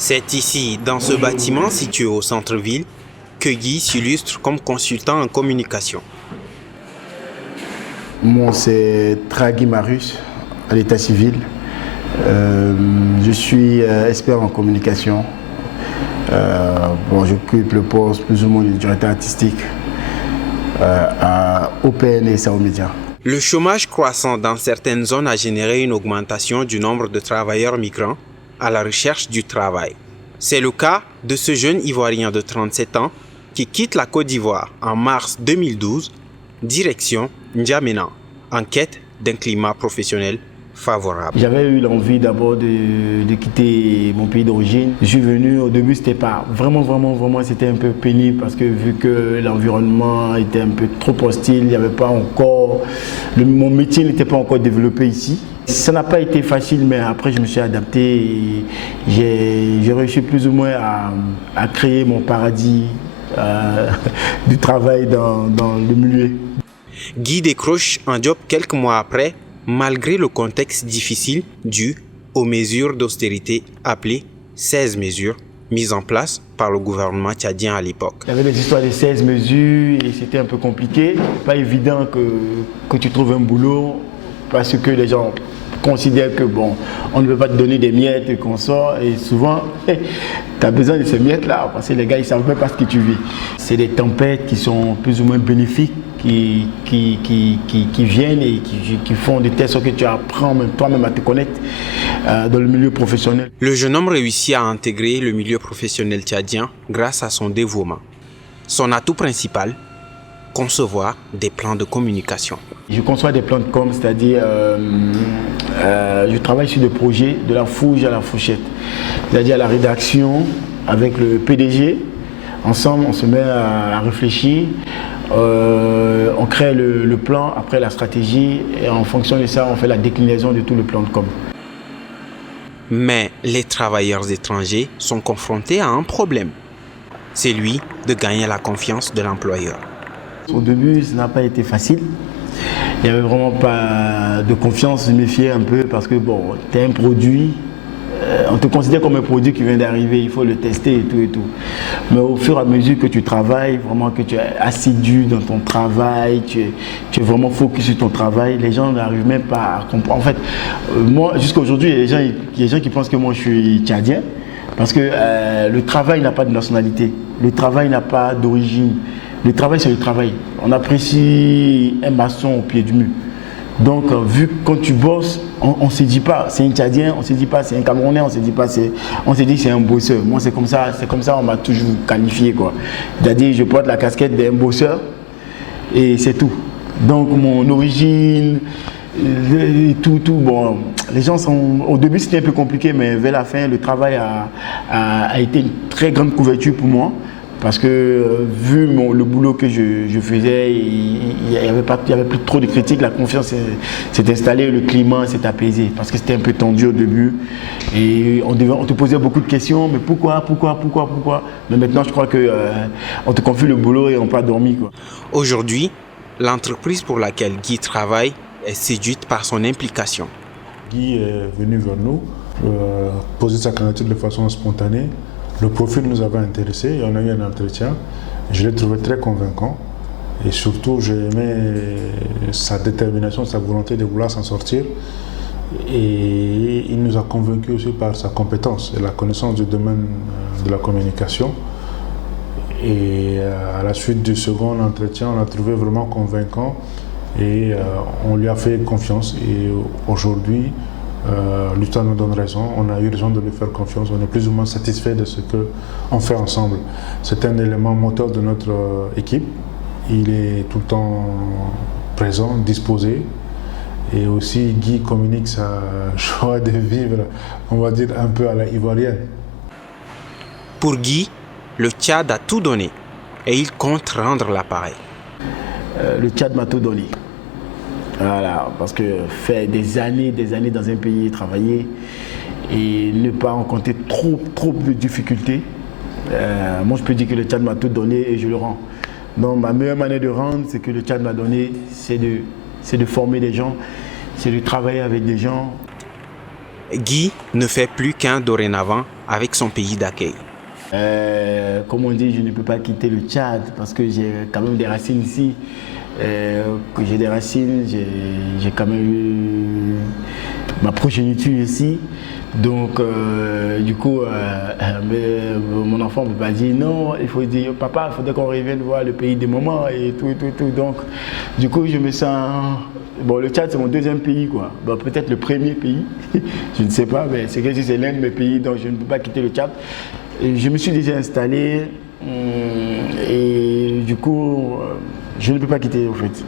C'est ici, dans ce bâtiment situé au centre-ville, que Guy s'illustre comme consultant en communication. Moi, c'est Draghi Marius, à l'état civil. Je suis expert en communication. J'occupe le poste plus ou moins de directeur artistique à OPN et Sao Media. Le chômage croissant dans certaines zones a généré une augmentation du nombre de travailleurs migrants à la recherche du travail. C'est le cas de ce jeune Ivoirien de 37 ans qui quitte la Côte d'Ivoire en mars 2012, direction N'Djamena, en quête d'un climat professionnel favorable. J'avais eu l'envie d'abord de quitter mon pays d'origine. Je suis venu, au début c'était pas vraiment, c'était un peu pénible parce que vu que l'environnement était un peu trop hostile, il n'y avait pas encore, mon métier n'était pas encore développé ici. Ça n'a pas été facile, mais après je me suis adapté et j'ai réussi plus ou moins à créer mon paradis du travail dans le milieu. Guy décroche un job quelques mois après, malgré le contexte difficile dû aux mesures d'austérité appelées 16 mesures mises en place par le gouvernement tchadien à l'époque. Il y avait des histoires de 16 mesures et c'était un peu compliqué. Pas évident que tu trouves un boulot parce que les gens considèrent que bon, on ne veut pas te donner des miettes et qu'on sort et souvent tu as besoin de ces miettes là parce que les gars ils ne savent même pas ce que tu vis. C'est des tempêtes qui sont plus ou moins bénéfiques qui viennent et qui font de telle sorte que tu apprends toi-même à te connaître dans le milieu professionnel. Le jeune homme réussit à intégrer le milieu professionnel tchadien grâce à son dévouement. Son atout principal, concevoir des plans de communication. Je conçois des plans de com, c'est-à-dire je travaille sur des projets de la fourche à la fourchette. C'est-à-dire à la rédaction avec le PDG. Ensemble, on se met à réfléchir. On crée le plan, après la stratégie et en fonction de ça, on fait la déclinaison de tout le plan de com. Mais les travailleurs étrangers sont confrontés à un problème. C'est lui de gagner la confiance de l'employeur. Au début, ça n'a pas été facile. Il n'y avait vraiment pas de confiance, je me méfiais un peu parce que bon, tu es un produit, on te considère comme un produit qui vient d'arriver, il faut le tester et tout et tout. Mais au fur et à mesure que tu travailles, vraiment que tu es assidu dans ton travail, tu es vraiment focus sur ton travail, les gens n'arrivent même pas à comprendre. En fait, moi jusqu'à aujourd'hui, il y a des gens qui pensent que moi je suis tchadien parce que le travail n'a pas de nationalité, le travail n'a pas d'origine. Le travail, c'est le travail. On apprécie un maçon au pied du mur. Donc, vu que quand tu bosses, on ne se dit pas c'est un Tchadien, on ne se dit pas c'est un Camerounais, on se dit que c'est un bosseur. Moi, c'est comme ça on m'a toujours qualifié, quoi. C'est-à-dire, je porte la casquette d'un bosseur et c'est tout. Donc, mon origine, tout, bon, les gens sont. Au début, c'était un peu compliqué, mais vers la fin, le travail a été une très grande couverture pour moi. Parce que vu le boulot que je faisais, il n'y avait plus trop de critiques, la confiance s'est installée, le climat s'est apaisé. Parce que c'était un peu tendu au début. Et on te posait beaucoup de questions, mais pourquoi? Mais maintenant, je crois qu'on te confie le boulot et on peut dormir, quoi. Aujourd'hui, l'entreprise pour laquelle Guy travaille est séduite par son implication. Guy est venu vers nous, poser sa candidature de façon spontanée. Le profil nous avait intéressé et on a eu un entretien. Je l'ai trouvé très convaincant et surtout j'ai aimé sa détermination, sa volonté de vouloir s'en sortir. Et il nous a convaincus aussi par sa compétence et la connaissance du domaine de la communication. Et à la suite du second entretien, on l'a trouvé vraiment convaincant et on lui a fait confiance. Et aujourd'hui, l'histoire nous donne raison, on a eu raison de lui faire confiance, on est plus ou moins satisfait de ce qu'on fait ensemble. C'est un élément moteur de notre équipe, il est tout le temps présent, disposé, et aussi Guy communique sa joie de vivre, on va dire un peu à la ivoirienne. Pour Guy, le Tchad a tout donné et il compte rendre l'appareil. Le Tchad m'a tout donné. Voilà, parce que faire des années dans un pays, travailler et ne pas rencontrer trop de difficultés, moi je peux dire que le Tchad m'a tout donné et je le rends. Donc ma meilleure manière de rendre, c'est que le Tchad m'a donné, c'est de former des gens, c'est de travailler avec des gens. Guy ne fait plus qu'un dorénavant avec son pays d'accueil. Comme on dit, je ne peux pas quitter le Tchad parce que j'ai quand même des racines ici. Que j'ai des racines, j'ai quand même eu ma progéniture ici. Donc, du coup, mon enfant ne peut pas dire non, il faut dire papa, il faudrait qu'on revienne voir le pays des mamans et tout. Donc, du coup, je me sens. Bon, le Tchad, c'est mon deuxième pays, quoi. Bon, peut-être le premier pays, je ne sais pas, mais c'est que c'est l'un de mes pays, donc je ne peux pas quitter le Tchad. Et je me suis déjà installé et du coup, je ne peux pas quitter, en fait.